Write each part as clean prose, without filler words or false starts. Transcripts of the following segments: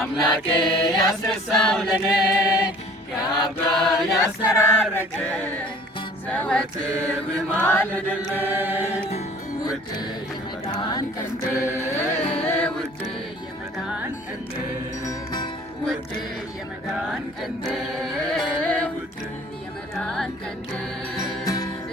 አምላኬ ያስረሳው ለኔ ከአብ ጋር ያስተራረቀኝ ዘወትር ብማልድልኝ ውድ የመዳን ቀንዴ ውድ የመዳን ቀንዴ ውድ የመዳን ቀንዴ ውድ የመዳን ቀንዴ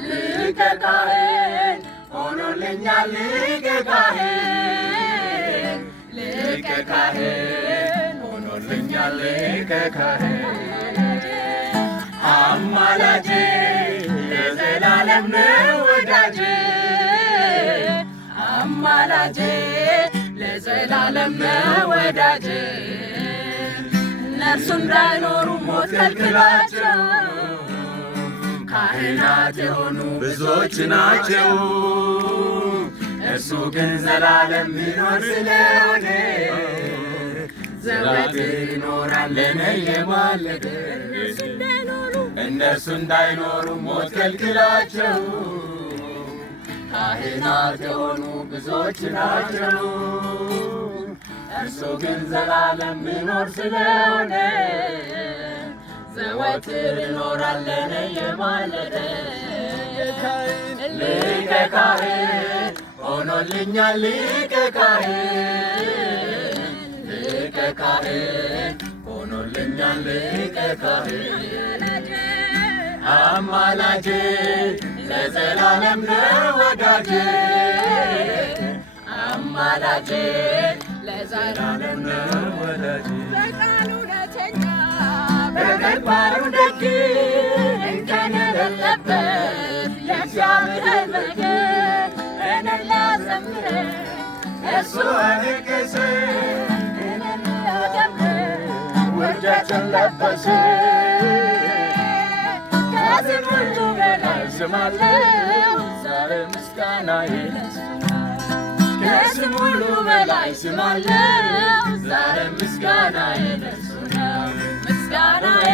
ሊቀ ካህን ሆኖልኛል ሊቀ ካህን ሊቀ ካህን ሆኖልኛል ሊቀ ካህን አማላጄ ለዘላለም ነው ወዳጄ አማላጄ ለዘላለም ነው ወዳጄ እነርሱ እንዳይኖሩ ሞት ከልክሏቸው ካህናት የሆኑ ብዙዎች ናቸው እርሱ ግን ዘላለም ሚኖር ስለሆነ ዘወትር ይኖራል ለኔ የማለደ እነርሱ እንዳይኖሩ ሞት ከልክሏቸው ካህናት የሆኑ ብዙዎች ናቸው እርሱ ግን ዘላለም ሚኖር ስለሆነ ዘወትር ይኖራል ለኔ የማለደ ሊቀ ካህን ሆኖልኛል ሊቀ ካህን ሊቀ ካህን ሆኖልኛል ሊቀ ካህን አማላጄ ለዘላለም ነው ወዳጄ አማላጄ ለዘላለም ነው ወዳጄ በቃሉ እውነተኛ በተግባሩ ደግ እንከን የሌለበት የእግዚአብሔር በግ እኔን ሊያዘምረኝ እርሱ አለቀሰ እኔን ሊያከብር ውርደትን ለበሰ ከስም ሁሉ በላይ ስም አለው ዛሬ ምስጋናዬ ከስም ሁሉ በላይ ስም አለው ዛሬ ምስጋናዬ ለእርሱ ነው ምስጋናዬ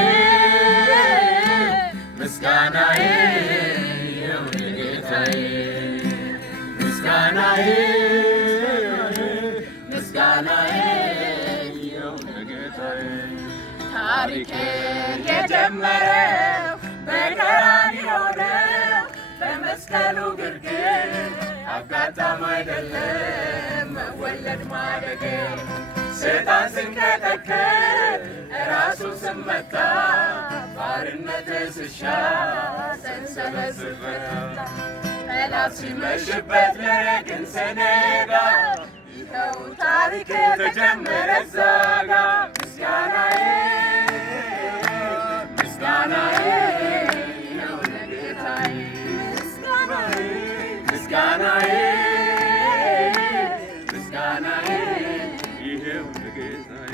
ምስጋናዬ ይሁን ለጌታዬ ምስጋናዬ ምስጋናዬ ይሁን ለጌታዬ ታሪኬን የጀመረው በቀራንዮ ነው በመስቀሉ ግርጌ አጋጣሚ አይደለም መወለድ ማደጌ ሰይጣን ሲንቀጠቀጥ ራሱ ስመታ ባርነት ስሻር ሰንሰለት ስፈታ ጠላት ሲመሽበት ለኔ ግን ስነጋ ይኸው ታሪኬ ተጀመረ እዛ ጋ ምስጋናዬ ምስጋናዬ ነው ለጌታዬ ምስጋናዬ ምስጋናዬ ምስጋናዬ ይኸው ለጌታዬ